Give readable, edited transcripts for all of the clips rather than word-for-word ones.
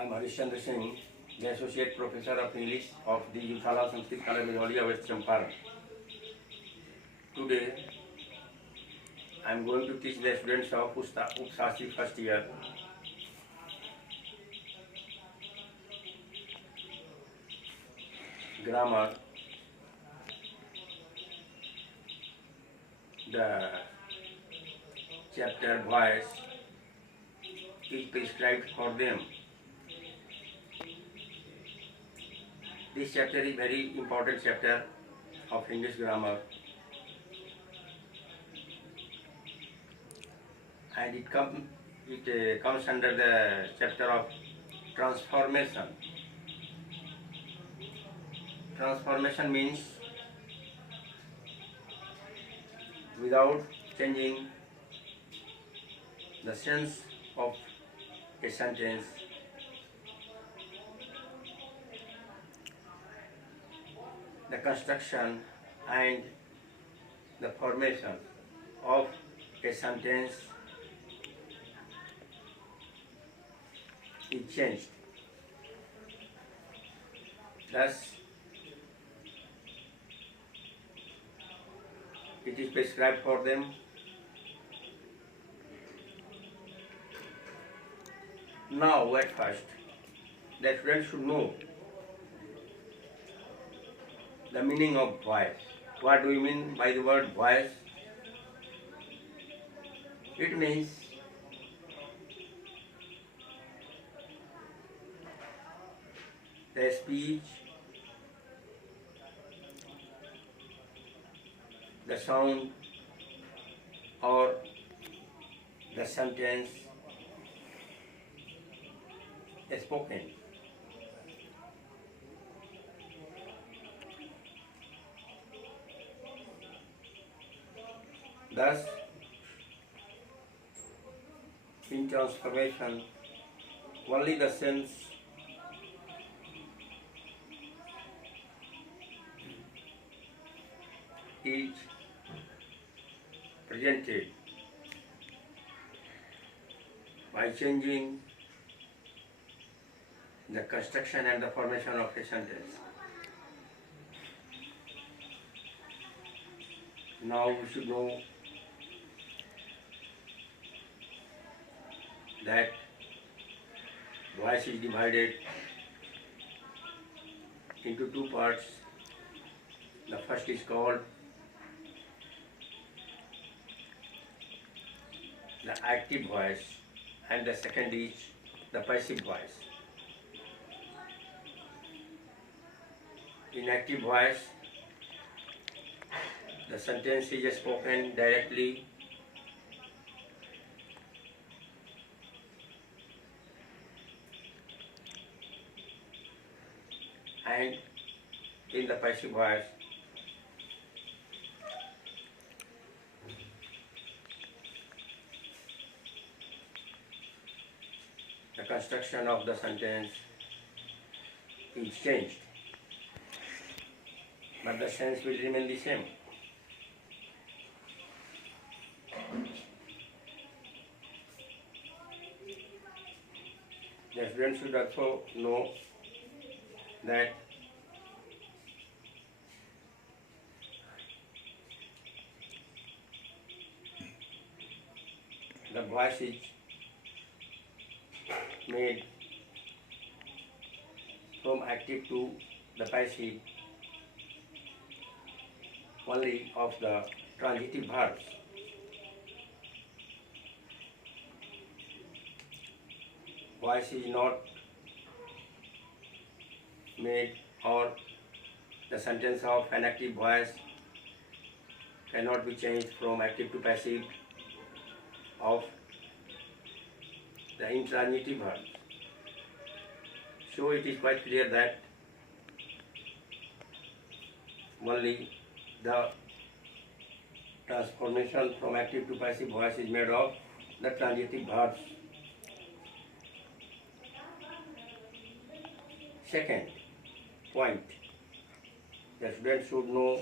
I am Harischandra Singh, the Associate Professor of English of the Uthala Sanskrit College of West Champaran. Today, I am going to teach the students of Upshastri first year grammar, the chapter voice is prescribed for them. This chapter is very important chapter of English grammar, and it comes under the chapter of transformation. Transformation means without changing the sense of a sentence, the construction and the formation of a sentence is changed. Thus, it is prescribed for them. Now, at first, the student should know the meaning of voice. What do we mean by the word voice? It means the speech, the sound, or the sentence spoken. Thus, in transformation, only the sense is presented by changing the construction and the formation of a sentence. Now we should know that voice is divided into two parts. The first is called the active voice and the second is the passive voice. In active voice, the sentence is spoken directly and in the passive voice, the construction of the sentence is changed, but the sense will remain the same. The student should also know that the voice is made from active to the passive only of the transitive verbs. Voice is not made, or the sentence of an active voice cannot be changed from active to passive of the intransitive verbs. So it is quite clear that only the transformation from active to passive voice is made of the transitive verbs. Second point, the student should know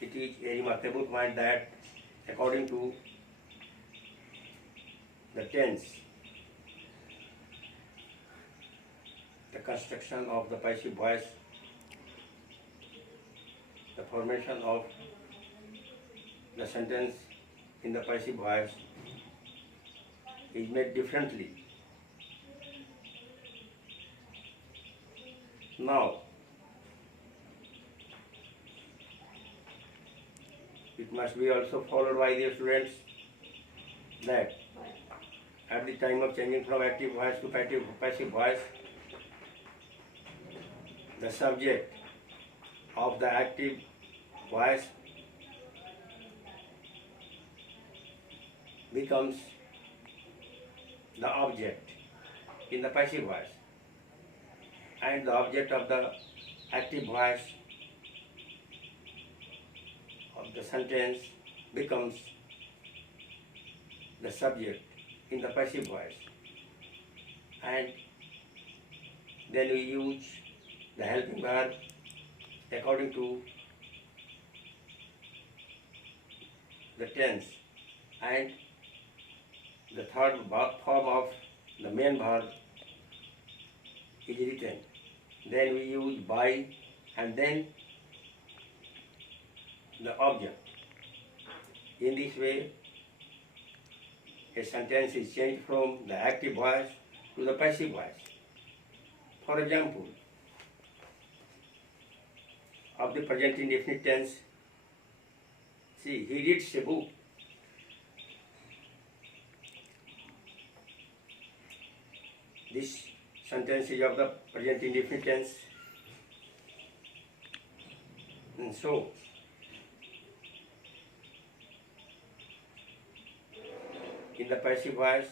it is a remarkable point that according to the tense, the construction of the passive voice, the formation of the sentence in the passive voice is made differently. Now, it must be also followed by the students that at the time of changing from active voice to passive voice, the subject of the active voice becomes the object in the passive voice, and the object of the active voice of the sentence becomes the subject in the passive voice, and then we use the helping verb according to the tense, and the third form of the main verb is written. Then we use by, and then the object. In this way, a sentence is changed from the active voice to the passive voice. For example, of the present indefinite tense, see, he reads a book. This sentence is of the present indefinite tense. And so, in the passive voice,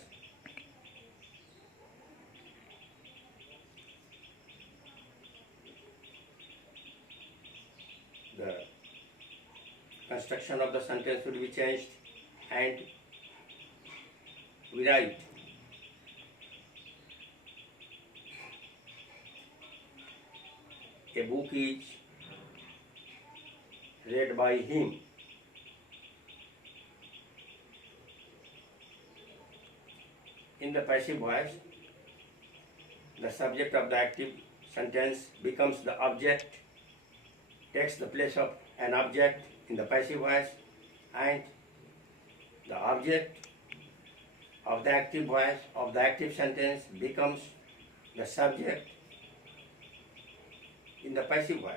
the construction of the sentence will be changed, and we write a book is read by him. In the passive voice, the subject of the active sentence becomes the object, takes the place of an object in the passive voice, and the object of the active voice of the active sentence becomes the subject in the passive voice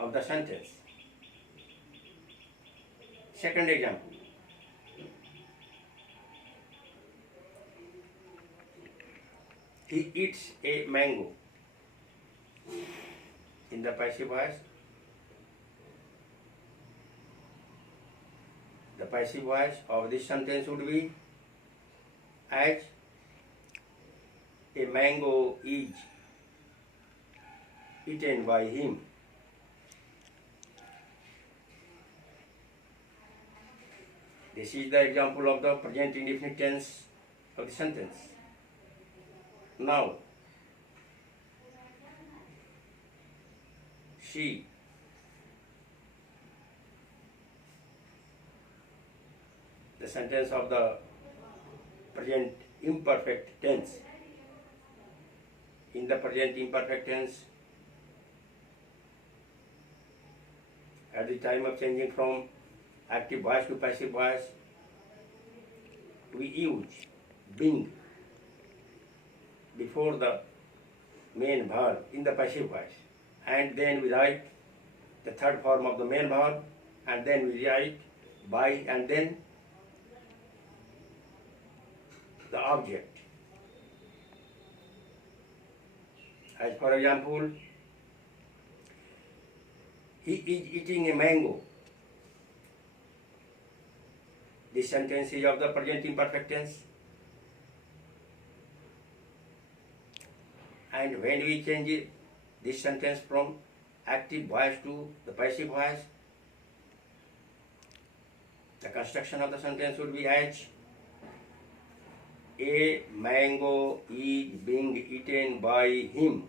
of the sentence. Second example. He eats a mango. In the passive voice, the passive voice of this sentence would be as a mango is eaten by him. This is the example of the present indefinite tense of the sentence. Now, she the sentence of the present imperfect tense. In the present imperfect tense, at the time of changing from active voice to passive voice, we use being before the main verb in the passive voice, and then we write the third form of the main verb, and then we write by, and then the object. As for example, he is eating a mango. This sentence is of the present imperfect tense. And when we change this sentence from active voice to the passive voice, the construction of the sentence would be as a mango is being eaten by him.